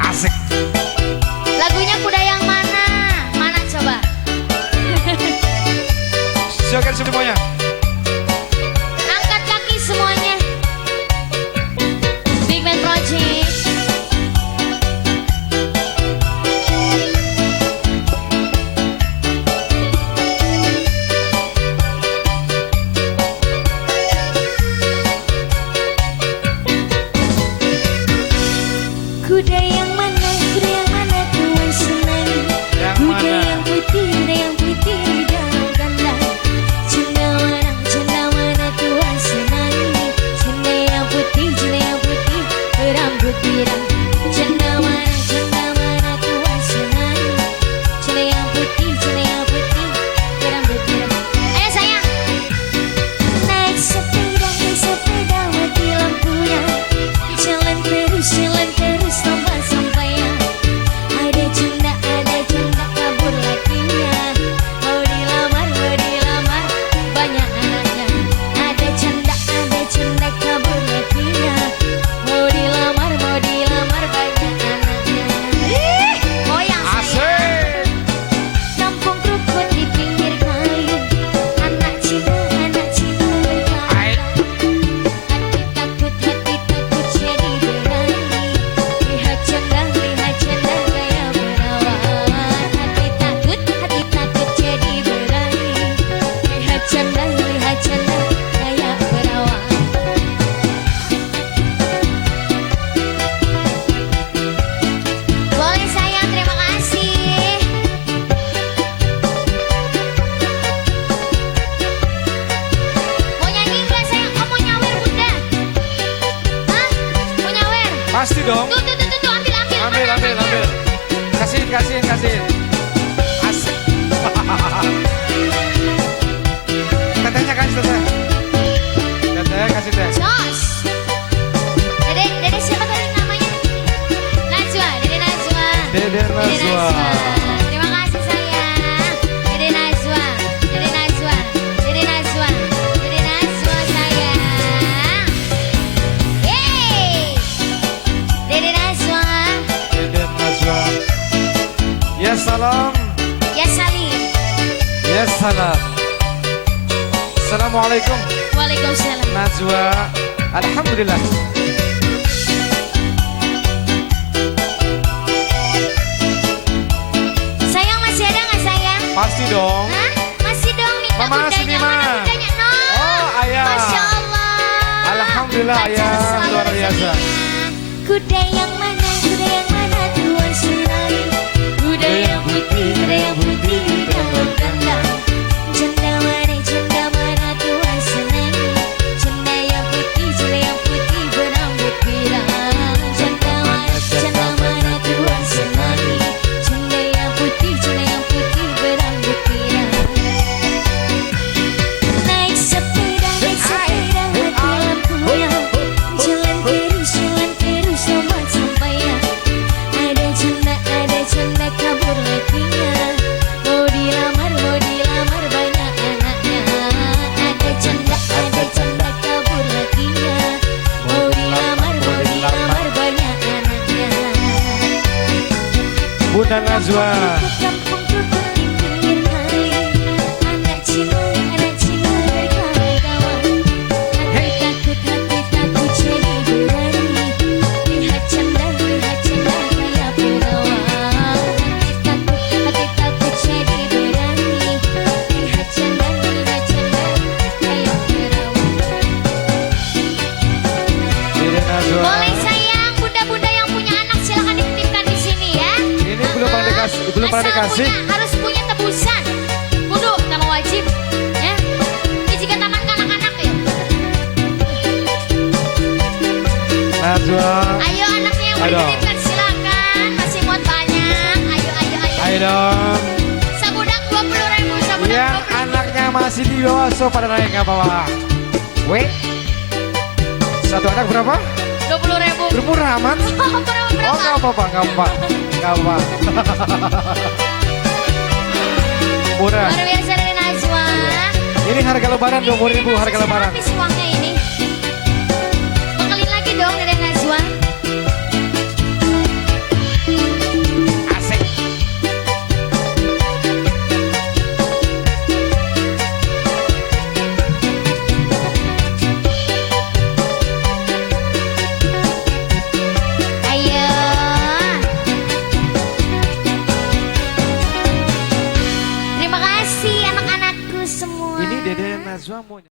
Asik. Lagunya kuda yang mana? Mana coba? Silakan semuanya. Angkat kaki semuanya. Big Man Project. Kuda yang mana Tuhan senangi? Yang Kuda mana? yang putih di dalam kandang. Janda mana Tuhan senangi? Janda yang putih berambut pirang. Janda mana Tuhan senangi? Janda yang putih berambut pirang. Ayo sayang. Naik sepeda mati lampunya. Jalan terus sampai ya. Ada janda kabur lakinya. Mau dilamar banyak anaknya. Ada janda kabur lakinya. Mau dilamar banyak anaknya. Goyang sayang. Asik. Kampung kerukut di pinggir kali. Anak Cina berkata. Hati takut jadi berani. Lihat janda gaya perawan. Hati takut jadi berani. Lihat janda gaya perawan. Boleh sayang, terima kasih. Mau nyanyi nggak sayang? Oh mau nyawer bunda? Hah? Mau nyawer? Pasti dong. Tuh, ambil. Ambil. Kasihin. Asik. Tetehnya kasih teteh. Teteh kasih teh. Jos. Dede siapa tadi namanya? Najwa, Dede Najwa. Dede Najwa. Terima kasih sayang. Dede Najwa sayang. Yeay. Dede Najwa. Dede Najwa. Ya salam. Ya salim. Ya salam. Assalamualaikum Waalaikumsalam. Najwa. Alhamdulillah. Sayang masih ada nggak sayang? Pasti dong. Hah? Masih dong minta Mama kudanya. sini, Ma. Mana kudanya? No. Oh, ayah. Masya Allah. Alhamdulillah, Baca ayah. selalu Luar biasa. sayang. Kuda yang mana Tuhan senangi? Kuda yang putih di dalam kandang. Janda mana Tuhan senangi? Janda yang putih berambut pirang. Janda mana Tuhan senangi? Janda yang putih berambut pirang. Naik sepeda mati lampunya. Jalan terus sampai ya. Ada janda kabur lakinya. Mau dilamar banyak anaknya. Ada janda kabur lakinya. Mau dilamar banyak anaknya. Bunda Najwa. Kampung kerukut di pinggir kali. Anak Cina berkawan-kawan. Hati takut jadi berani. Lihat janda gaya perawan. Hati takut jadi berani. Lihat janda gaya perawan. Dede Najwa. Boleh sayang, bunda-bunda yang punya anak silakan dititipkan di sini ya. Ini belum pernah dikasih. Harus punya tebusan. Kudu nama wajib ya. Ini jika taman kanak-kanak ya. Najwa. Ayo anaknya yang mau Ayo. dititipkan silakan. Masih muat banyak. Ayo. Dong. Sabudak 20.000, sabudak Yang 20.000. anaknya masih di bawah, so pada naik nggak apa-apa. Wait. Satu anak berapa? 20.000. Bermurah amat. Berapa? Oh nggak apa-apa. Murah. Luar biasa dari Najwa. Ini harga lebaran 20.000 harga lebaran. Habis uangnya ini. Bekelin lagi dong dari Najwa. mahasiswa mau